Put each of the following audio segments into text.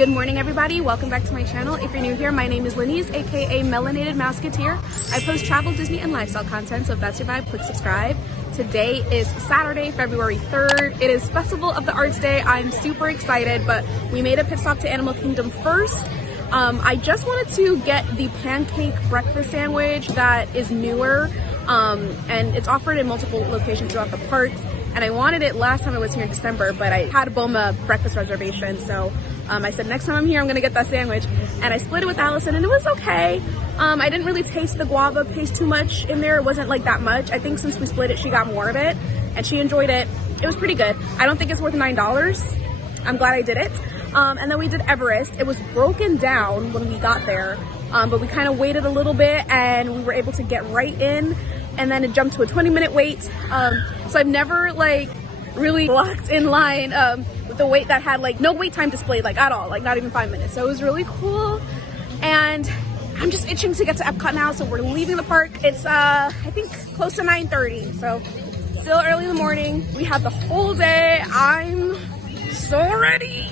Good morning, everybody. Welcome back to my channel. If you're new here, my name is Lenise, aka Melanated Mouseketeer. I post travel, Disney, and lifestyle content, so if that's your vibe, click subscribe. Today is Saturday, February 3rd. It is Festival of the Arts Day. I'm super excited, but we made a pit stop to Animal Kingdom first. I just wanted to get the pancake breakfast sandwich that is newer, and it's offered in multiple locations throughout the parks. And I wanted it last time I was here in December, but I had a BOMA breakfast reservation, so I said next time I'm here I'm gonna get that sandwich. And I split it with Allison and it was okay. I didn't really taste the guava paste too much in there. It wasn't like that much. I think since we split it, she got more of it and she enjoyed it. It was pretty good. I don't think it's worth $9. I'm glad I did it. And then we did Everest. It was broken down when we got there, but we kind of waited a little bit and we were able to get right in, and then it jumped to a 20-minute wait. So I've never like really walked in line with a wait that had like no wait time displayed like at all, like not even 5 minutes. So it was really cool. And I'm just itching to get to Epcot now, so we're leaving the park. It's I think close to 9:30, so still early in the morning. We have the whole day. I'm so ready.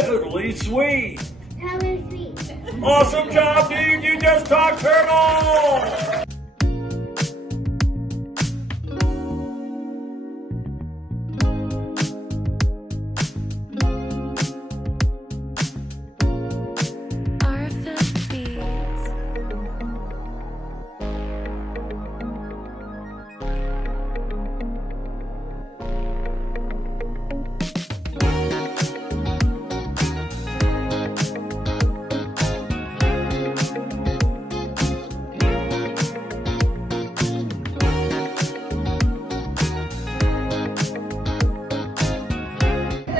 Totally sweet. Totally sweet. Awesome job, dude. You just talked turtle.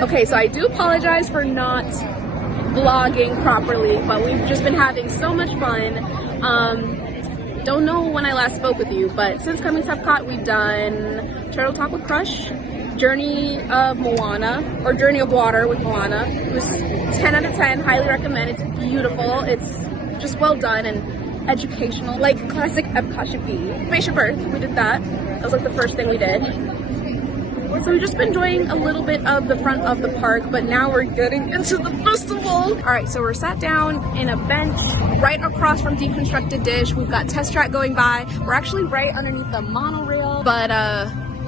Okay, so I do apologize for not vlogging properly, but we've just been having so much fun. Don't know when I last spoke with you, but since coming to Epcot, we've done Turtle Talk with Crush, Journey of Moana, or Journey of Water with Moana. It was 10 out of 10, highly recommend. It's beautiful, it's just well done and educational, like classic Epcot should be. Spaceship Earth, we did that. That was like the first thing we did. So we've just been enjoying a little bit of the front of the park, but now we're getting into the festival. All right, so we're sat down in a bench right across from Deconstructed Dish. We've got Test Track going by. We're actually right underneath the monorail, but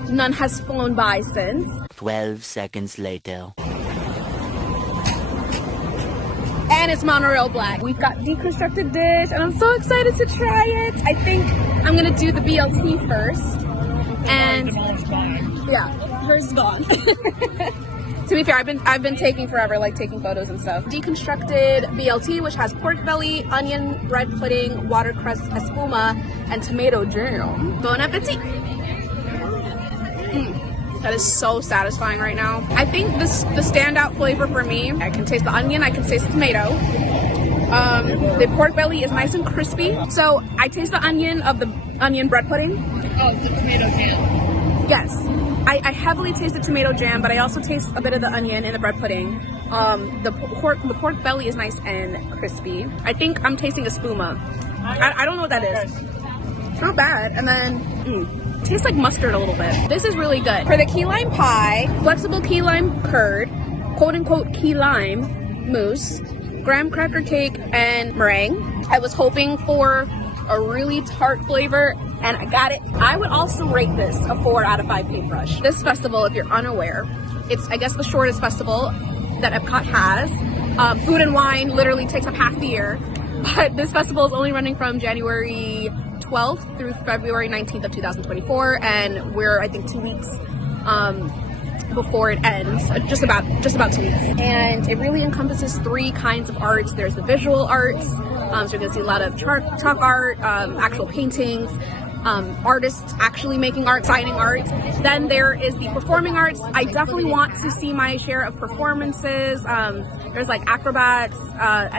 none has flown by since. 12 seconds later. And it's monorail black. We've got Deconstructed Dish, and I'm so excited to try it. I think I'm gonna do the BLT first. And yeah, hers is gone. To be fair, I've been taking forever, like taking photos and stuff. Deconstructed BLT, which has pork belly, onion, bread pudding, watercress espuma, and tomato jam. Bon appetit! That is so satisfying right now. I think the standout flavor for me, I can taste the onion, I can taste the tomato. The pork belly is nice and crispy. So I taste the onion of the onion bread pudding. Oh, the tomato jam. Yes. I heavily taste the tomato jam, but I also taste a bit of the onion in the bread pudding. The pork belly is nice and crispy. I think I'm tasting a spuma. I don't know what that is. It's not bad. And then tastes like mustard a little bit. This is really good. For the key lime pie, flexible key lime curd, quote unquote key lime mousse, graham cracker cake, and meringue. I was hoping for a really tart flavor, and I got it. I would also rate this a 4 out of 5 paintbrush. This festival, if you're unaware, it's I guess the shortest festival that Epcot has. Food and wine literally takes up half the year, but this festival is only running from January 12th through February 19th of 2024, and we're I think 2 weeks before it ends, just about 2 weeks. And it really encompasses 3 kinds of arts. There's the visual arts, so you're gonna see a lot of chalk art, actual paintings. artists actually making art, signing art. Then there is the performing arts. I definitely want to see my share of performances. There's like acrobats.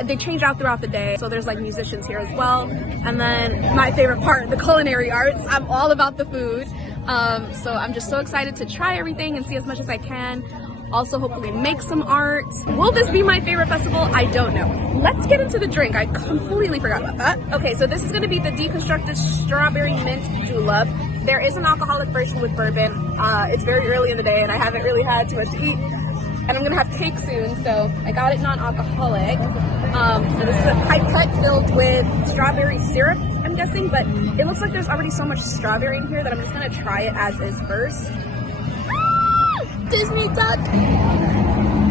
They change out throughout the day, so there's like musicians here as well. And then my favorite part, the culinary arts. I'm all about the food. So I'm just so excited to try everything and see as much as I can. Also hopefully make some art. Will this be my favorite festival? I don't know. Let's get into the drink. I completely forgot about that. Okay, so this is gonna be the deconstructed strawberry mint julep. There is an alcoholic version with bourbon. It's very early in the day and I haven't really had too much to eat. And I'm gonna have cake soon, so I got it non-alcoholic. So this is a pipette filled with strawberry syrup, I'm guessing, but it looks like there's already so much strawberry in here that I'm just gonna try it as is first. Disney duck.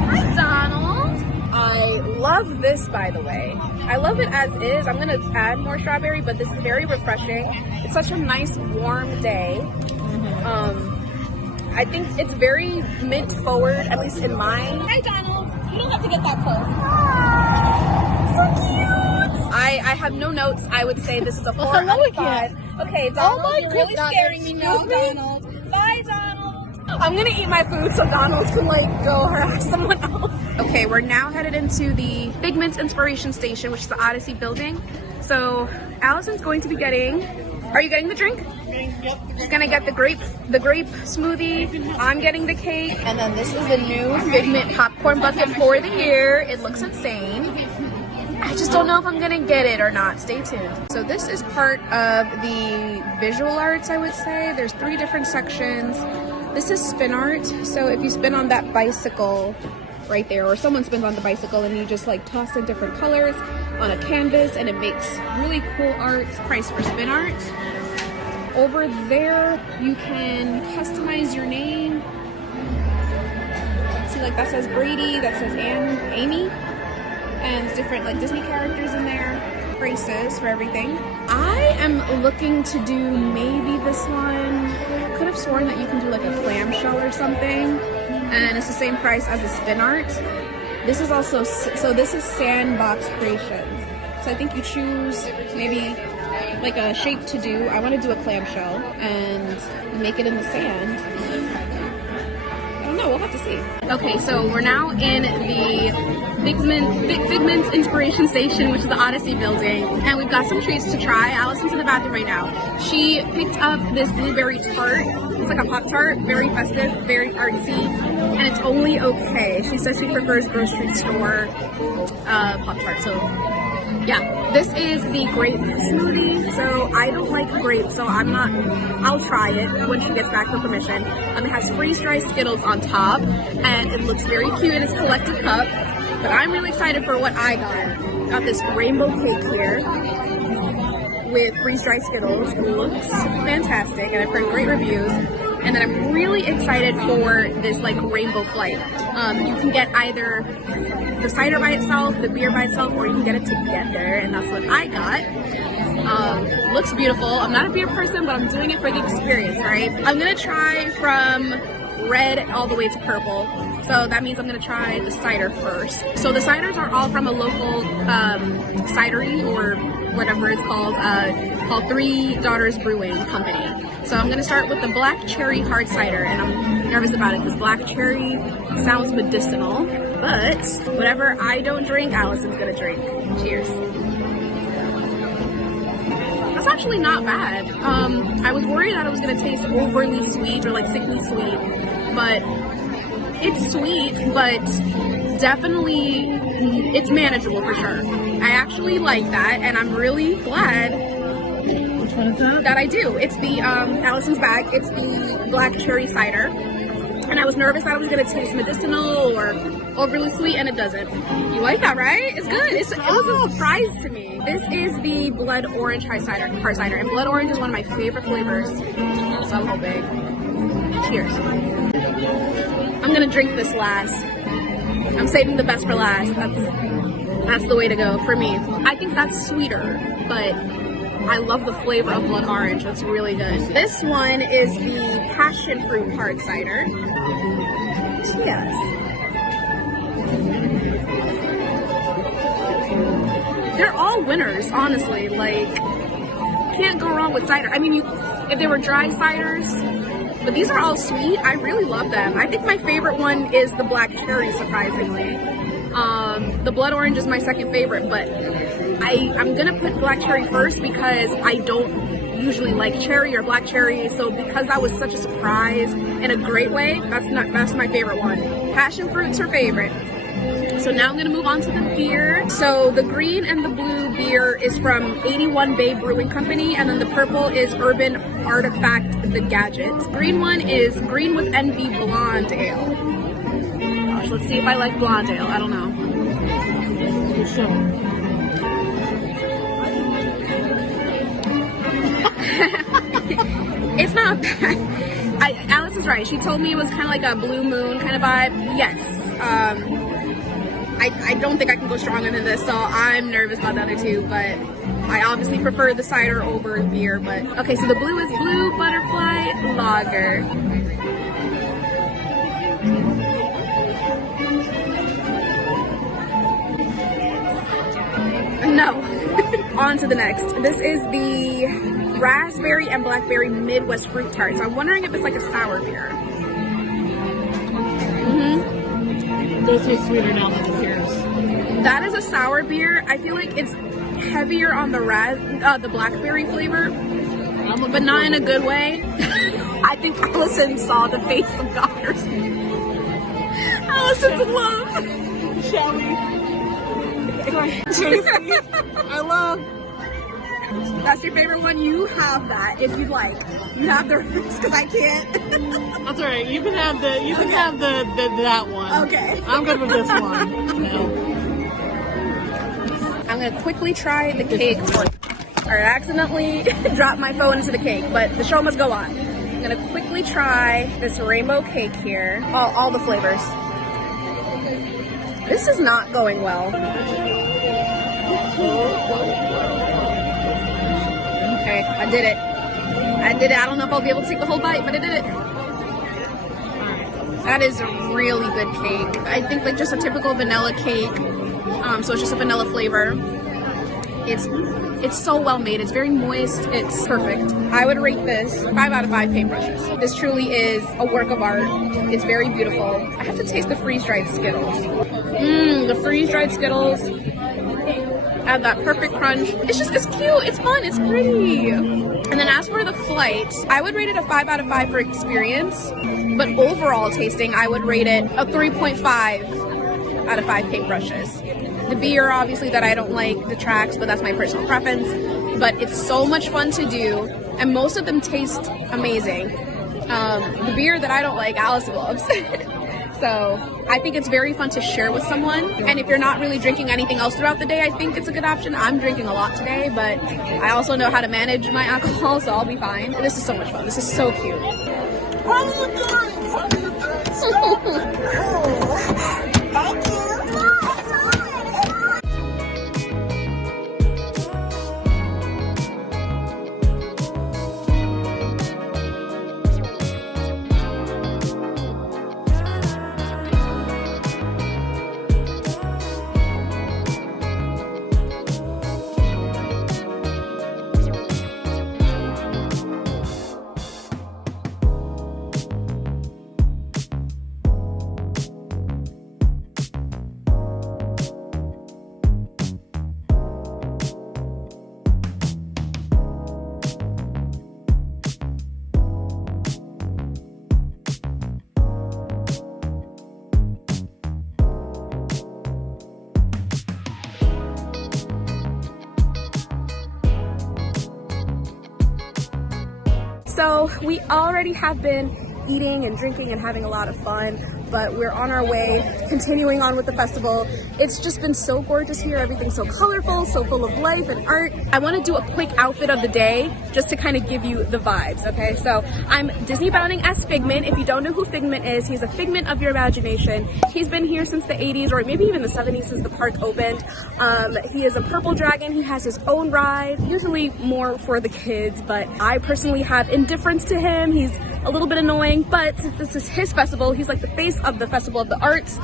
Hi, Donald. I love this, by the way. I love it as is. I'm gonna add more strawberry, but this is very refreshing. It's such a nice warm day. I think it's very mint forward, at least in mine. Hi, Donald. You don't have to get that close. So cute. I have no notes. I would say this is a 4 out of 5. Okay, Donald, you're really scaring me now, Donald. Bye, Donald. I'm gonna eat my food so Donald can like go harass someone else. Okay, we're now headed into the Figments Inspiration Station, which is the Odyssey building. So Allison's going to be getting, are you getting the drink? She's gonna get the grape smoothie. I'm getting the cake. And then this is the new Figment popcorn bucket for the year. It looks insane. I just don't know if I'm gonna get it or not. Stay tuned. So this is part of the visual arts, I would say. There's 3 different sections. This is spin art. So if you spin on that bicycle right there, or someone spins on the bicycle and you just like toss in different colors on a canvas and it makes really cool art. It's priced for spin art. Over there, you can customize your name. See, like that says Brady, that says Amy. And there's different like Disney characters in there. Prices for everything. I am looking to do maybe this one. I could have sworn that you can do like a clamshell or something. And it's the same price as the spin art. This is also, so this is Sandbox Creations. So I think you choose maybe like a shape to do. I want to do a clamshell and make it in the sand. I don't know, we'll have to see. Okay, so we're now in the Figments Inspiration Station, which is the Odyssey building, and we've got some treats to try. Allison's in the bathroom right now. She picked up this blueberry tart. It's like a Pop-Tart, very festive, very artsy, and it's only okay. She says she prefers grocery store Pop-Tart, so yeah. This is the grape smoothie, so I don't like grape, so I'll try it when she gets back for permission. It has freeze-dried Skittles on top, and it looks very cute in its collective cup, but I'm really excited for what I got. Got this rainbow cake here with freeze-dried Skittles. It looks fantastic, and I've heard great reviews. And then I'm really excited for this like rainbow flight. You can get either the cider by itself, the beer by itself, or you can get it together, and that's what I got. Looks beautiful. I'm not a beer person, but I'm doing it for the experience, right? I'm gonna try from red all the way to purple. So that means I'm gonna try the cider first. So the ciders are all from a local cidery or whatever it's called 3 Daughters Brewing Company. So I'm gonna start with the black cherry hard cider, and I'm nervous about it because black cherry sounds medicinal, but whatever I don't drink, Allison's gonna drink. Cheers. That's actually not bad. I was worried that it was gonna taste overly sweet or like sickly sweet, but it's sweet, but definitely it's manageable for sure. I actually like that, and I'm really glad that I do. It's the Allison's bag. It's the black cherry cider, and I was nervous that it was gonna taste medicinal or overly sweet, and it doesn't. You like that, right? It's good. It was a surprise to me. This is the blood orange hard cider, and blood orange is one of my favorite flavors. So I'm hoping. Cheers. I'm gonna drink this last. I'm saving the best for last. That's the way to go for me. I think that's sweeter, but I love the flavor of blood orange. It's really good. This one is the passion fruit hard cider. Cheers. They're all winners, honestly. Like, can't go wrong with cider. I mean, if they were dry ciders, but these are all sweet. I really love them. I think my favorite one is the black cherry, surprisingly. The blood orange is my second favorite, but I'm gonna put black cherry first because I don't usually like cherry or black cherry. So because that was such a surprise in a great way, that's my favorite one. Passion fruit's her favorite. So now I'm gonna move on to the beer. So the green and the blue beer is from 81 Bay Brewing Company, and then the purple is Urban Artifact The Gadget. Green one is Green with Envy Blonde Ale. Gosh, let's see if I like blonde ale. I don't know. It's not bad. Alice is right. She told me it was kind of like a Blue Moon kind of vibe. Yes. I don't think I can go stronger than this, so I'm nervous about the other two, but I obviously prefer the cider over the beer. But okay, so the blue is Blue Butterfly Lager. No. On to the next. This is the raspberry and blackberry Midwest fruit tart. So I'm wondering if it's like a sour beer. Those are sweeter now than the pears. That is a sour beer. I feel like it's heavier on the blackberry flavor, but not in a good way. I think Allison saw the face of God or something. Allison's in love. Shall we? Tasty. I love. That's your favorite one? You have that if you'd like. You have the roots because I can't. That's all right. You can have that one. Okay. I'm good with this one. No. I'm gonna quickly try the cake. I accidentally dropped my phone into the cake, but the show must go on. I'm gonna quickly try this rainbow cake here. All the flavors. This is not going well. Okay, I did it. I don't know if I'll be able to take the whole bite, but I did it. That is a really good cake. I think like just a typical vanilla cake. So it's just a vanilla flavor. It's so well made. It's very moist. It's perfect. I would rate this 5 out of 5 paintbrushes. This truly is a work of art. It's very beautiful. I have to taste the freeze-dried Skittles. The freeze-dried Skittles add that perfect crunch. It's cute. It's fun. It's pretty. And then as for the flight, I would rate it a 5 out of 5 for experience. But overall tasting, I would rate it a 3.5 out of 5 paintbrushes. The beer, obviously, that I don't like the tracks, but that's my personal preference. But it's so much fun to do, and most of them taste amazing. The beer that I don't like, Alice loves. So I think it's very fun to share with someone. And if you're not really drinking anything else throughout the day, I think it's a good option. I'm drinking a lot today, but I also know how to manage my alcohol, so I'll be fine. This is so much fun. This is so cute. What are you doing? What are you doing? Thank you. So we already have been eating and drinking and having a lot of fun, but we're on our way, continuing on with the festival. It's just been so gorgeous here. Everything's so colorful, so full of life and art. I want to do a quick outfit of the day just to kind of give you the vibes, okay? So I'm Disney bounding as Figment. If you don't know who Figment is, he's a figment of your imagination. He's been here since the 80s or maybe even the 70s since the park opened. He is a purple dragon. He has his own ride, usually more for the kids, but I personally have indifference to him. He's a little bit annoying, but since this is his festival, he's like the face of the Festival of the Arts.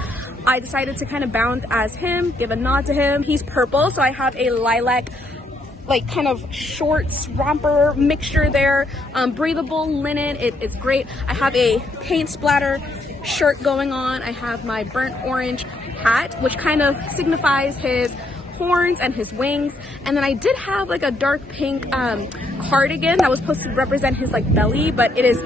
I decided to kind of bound as him, give a nod to him. He's purple, so I have a lilac like kind of shorts romper mixture there. Breathable linen, it is great. I have a paint splatter shirt going on. I have my burnt orange hat, which kind of signifies his horns and his wings. And then I did have like a dark pink cardigan that was supposed to represent his like belly, but it is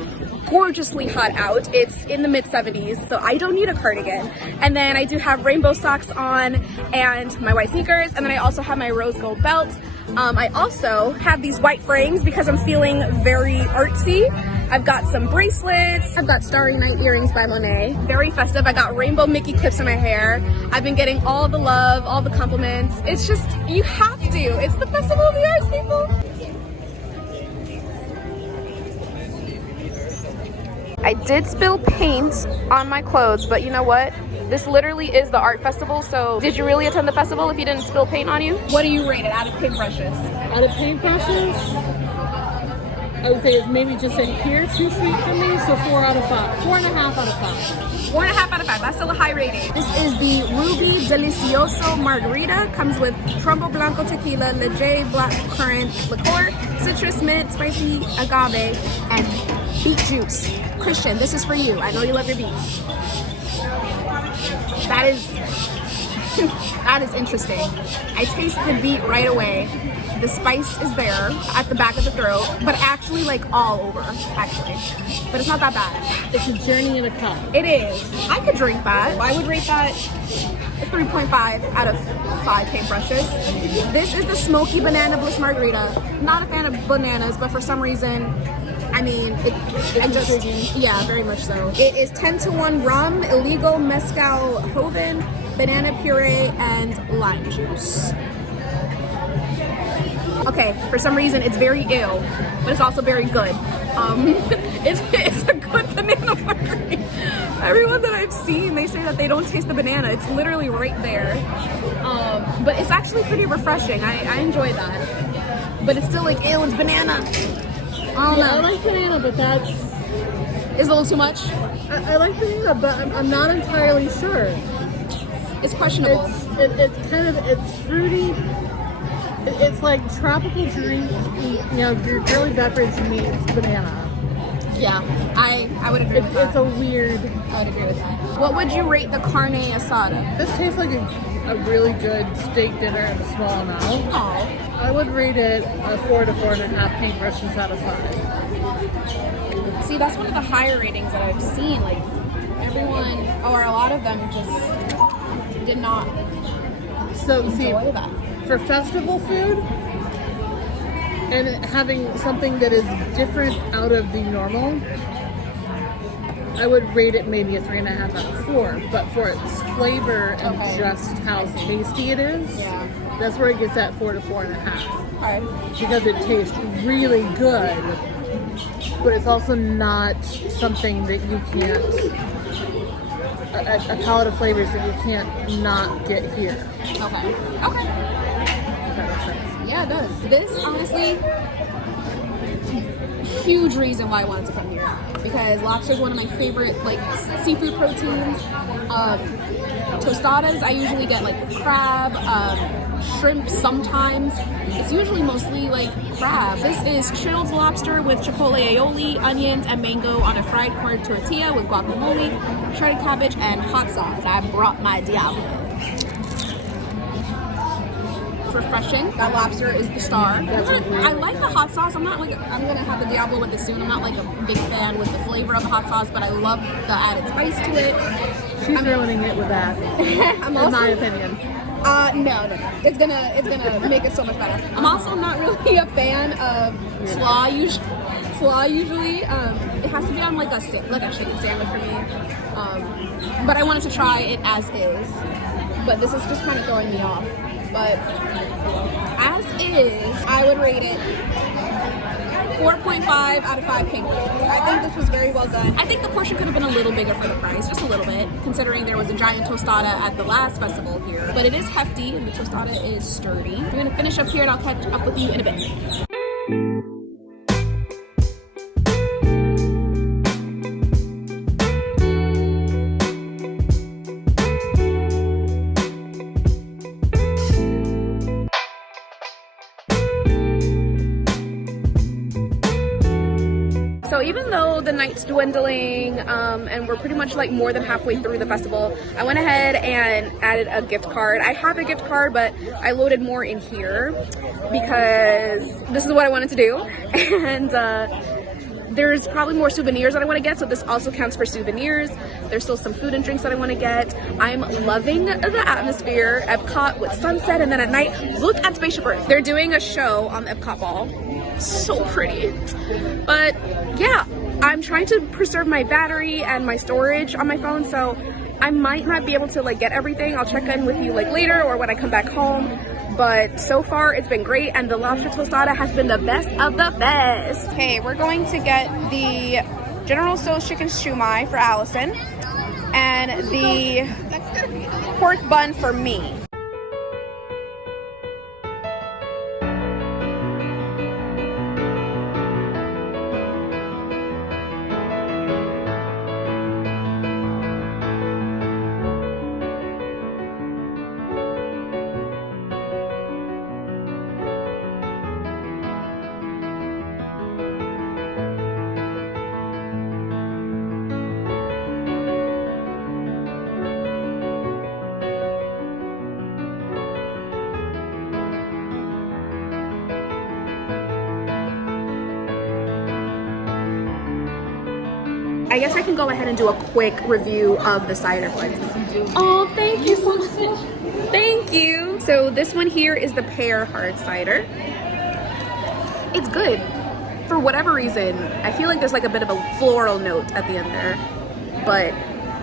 gorgeously hot out. It's in the mid 70s, so I don't need a cardigan. And then I do have rainbow socks on and my white sneakers, and then I also have my rose gold belt. I also have these white frames because I'm feeling very artsy. I've got some bracelets. I've got Starry Night earrings by Monet. Very festive. I got rainbow Mickey clips in my hair. I've been getting all the love, all the compliments. It's just, you have to. It's the Festival of the Arts, people. I did spill paint on my clothes, but you know what? This literally is the art festival, so did you really attend the festival if you didn't spill paint on you? What do you rate it out of paintbrushes? Out of paintbrushes, I would say it's maybe just a hair too sweet for me, so 4 out of 5. 4.5 out of 5. 4.5 out of 5. That's still a high rating. This is the Ruby Delicioso Margarita. Comes with Trumbo Blanco Tequila, Leger Black Currant Liqueur, Citrus Mint, Spicy Agave, and Beet Juice. Christian, this is for you. I know you love your beets. That is interesting. I taste the beet right away. The spice is there at the back of the throat, but actually like all over, actually. But it's not that bad. It's a journey in a cup. It is. I could drink that. I would rate that a 3.5 out of 5 paintbrushes. This is the Smoky Banana Bliss Margarita. Not a fan of bananas, but for some reason, I mean, yeah, very much so. It is 10-to-1 rum, illegal mezcal joven, banana puree, and lime juice. Okay, for some reason it's very ill, but it's also very good. It's a good banana margarita. Everyone that I've seen, they say that they don't taste the banana. It's literally right there. But it's actually pretty refreshing. I enjoy that. But it's still like, ew, it's banana. I don't know. I like banana, but that's... It's a little too much? I like banana, but I'm not entirely sure. It's questionable. It's kind of, it's fruity. It's like tropical drink, you know, your girly beverage meets banana. Yeah, I would agree with that. It's a weird... I would agree with that. What would you rate the carne asada? This tastes like a really good steak dinner in a small amount. Oh. I would rate it a 4 to 4.5 paintbrushes out of 5. See, that's one of the higher ratings that I've seen. Like, everyone, or a lot of them just did not enjoy that. For festival food, and having something that is different out of the normal, I would rate it maybe a 3.5 out of 4. But for its flavor and just how tasty it is, that's where it gets that 4 to 4.5. Okay. Because it tastes really good, but it's also not something that you can't, a palette of flavors that you can't not get here. Okay. Okay. Yeah, it does. This, honestly, huge reason why I wanted to come here, because lobster is one of my favorite like seafood proteins. Tostadas, I usually get like crab, shrimp sometimes. It's usually mostly like crab. This is chilled lobster with chipotle aioli, onions, and mango on a fried corn tortilla with guacamole, shredded cabbage, and hot sauce. I brought my Diablo. Refreshing. That lobster is the star. I like the hot sauce. I'm gonna have the Diablo with it soon. I'm not like a big fan with the flavor of the hot sauce, but I love the added spice to it. She's ruining it with that. I'm in my opinion. No. It's gonna make it so much better. I'm also not really a fan of slaw usually. It has to be on like a chicken sandwich for me. But I wanted to try it as is. But this is just kind of throwing me off. But as is, I would rate it 4.5 out of 5 paintbrushes. I think this was very well done. I think the portion could have been a little bigger for the price, just a little bit, considering there was a giant tostada at the last festival here. But it is hefty, and the tostada is sturdy. We're gonna finish up here, and I'll catch up with you in a bit. So even though the night's dwindling and we're pretty much like more than halfway through the festival, I went ahead and added a gift card. I have a gift card, but I loaded more in here because this is what I wanted to do. And there's probably more souvenirs that I want to get, so this also counts for souvenirs. There's still some food and drinks that I want to get. I'm loving the atmosphere. Epcot with sunset, and then at night, look at Spaceship Earth. They're doing a show on the Epcot Ball. So pretty. But yeah, I'm trying to preserve my battery and my storage on my phone, so I might not be able to like get everything. I'll check in with you like later or when I come back home. But so far it's been great, and the lobster tostada has been the best of the best. Okay, we're going to get the General Tso's chicken shumai for Allison and the pork bun for me. I guess I can go ahead and do a quick review of the cider blends. Oh, thank you so much. Thank you. So this one here is the pear hard cider. It's good. For whatever reason, I feel like there's like a bit of a floral note at the end there, but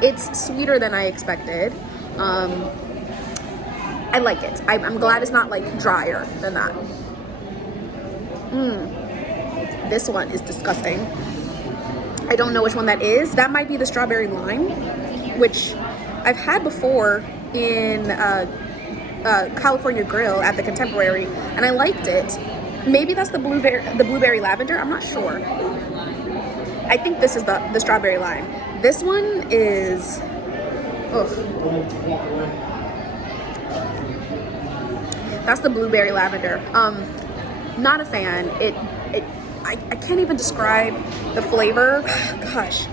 it's sweeter than I expected. I like it. I'm glad it's not like drier than that. This one is disgusting. I don't know which one that is. That might be the strawberry lime, which I've had before in California Grill at the Contemporary, and I liked it. Maybe that's the blueberry lavender. I'm not sure. I think this is the strawberry lime. This one is, ugh. That's the blueberry lavender. Not a fan. I can't even describe the flavor. Gosh,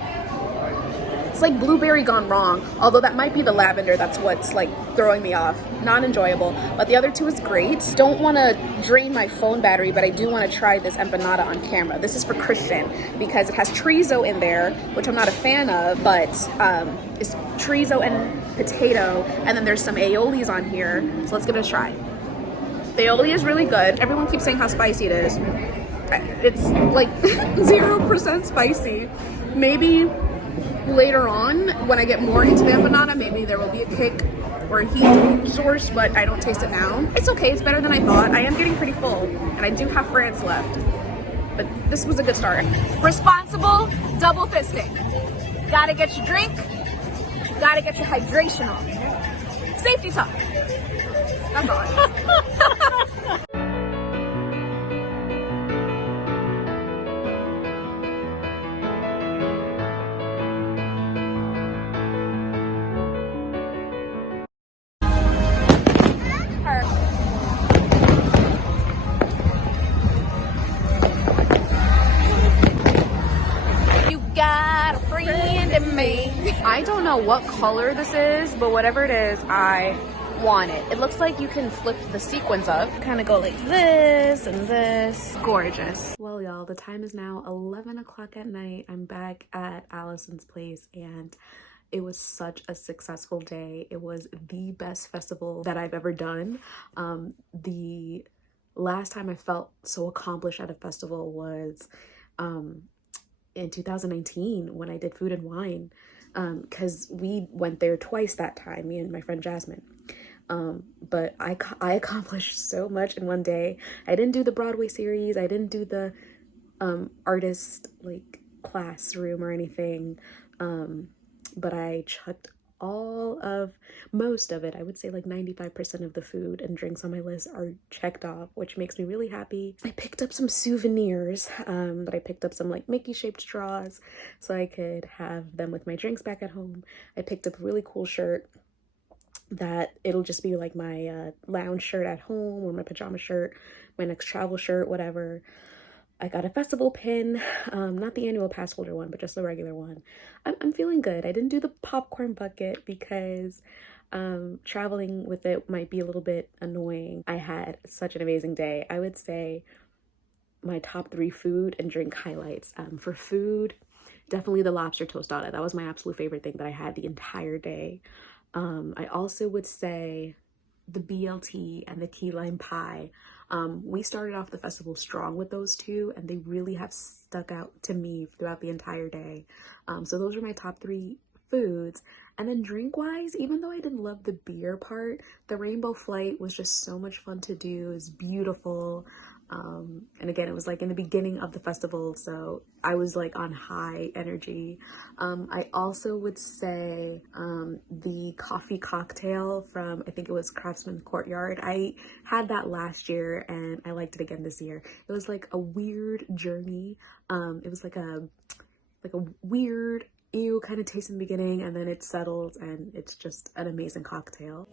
it's like blueberry gone wrong. Although that might be the lavender. That's what's like throwing me off. Not enjoyable. But the other two is great. Don't want to drain my phone battery, but I do want to try this empanada on camera. This is for Christian because it has chorizo in there, which I'm not a fan of, but it's chorizo and potato, and then there's some aiolis on here. So let's give it a try. The aioli is really good. Everyone keeps saying how spicy it is. It's like 0% spicy. Maybe later on when I get more into the empanada, maybe there will be a kick or a heat source, but I don't taste it now. It's okay, it's better than I thought. I am getting pretty full, and I do have France left, but this was a good start. Responsible double fisting. Gotta get your drink, gotta get your hydration on. Safety talk. That's all. I don't know what color this is, but whatever it is, I want it. It looks like you can flip the sequins up, kind of go like this and this. Gorgeous. Well, y'all, the time is now 11 o'clock at night. I'm back at Allison's place, and it was such a successful day. It was the best festival that I've ever done. The last time I felt so accomplished at a festival was in 2019 when I did Food and Wine, because we went there twice that time, me and my friend Jasmine. But I accomplished so much in one day. I didn't do the Broadway series. I didn't do the artist like classroom or anything, but I chucked most of it. I would say like 95% of the food and drinks on my list are checked off, which makes me really happy. I picked up some souvenirs, but I picked up some like Mickey shaped straws so I could have them with my drinks back at home. I picked up a really cool shirt that it'll just be like my lounge shirt at home, or my pajama shirt, my next travel shirt, whatever. I got a festival pin, not the annual pass holder one, but just the regular one. I'm feeling good. I didn't do the popcorn bucket because traveling with it might be a little bit annoying. I had such an amazing day. I would say my top 3 food and drink highlights. For food, definitely the lobster tostada. That was my absolute favorite thing that I had the entire day. I also would say the BLT and the key lime pie. We started off the festival strong with those two, and they really have stuck out to me throughout the entire day. So those are my top 3 foods. And then drink wise, even though I didn't love the beer part, the Rainbow Flight was just so much fun to do. It was beautiful. And again, it was like in the beginning of the festival, so I was like on high energy. I also would say the coffee cocktail from, I think it was Craftsman Courtyard. I had that last year and I liked it again this year. It was like a weird journey. It was like a weird ew kind of taste in the beginning, and then it settled, and it's just an amazing cocktail.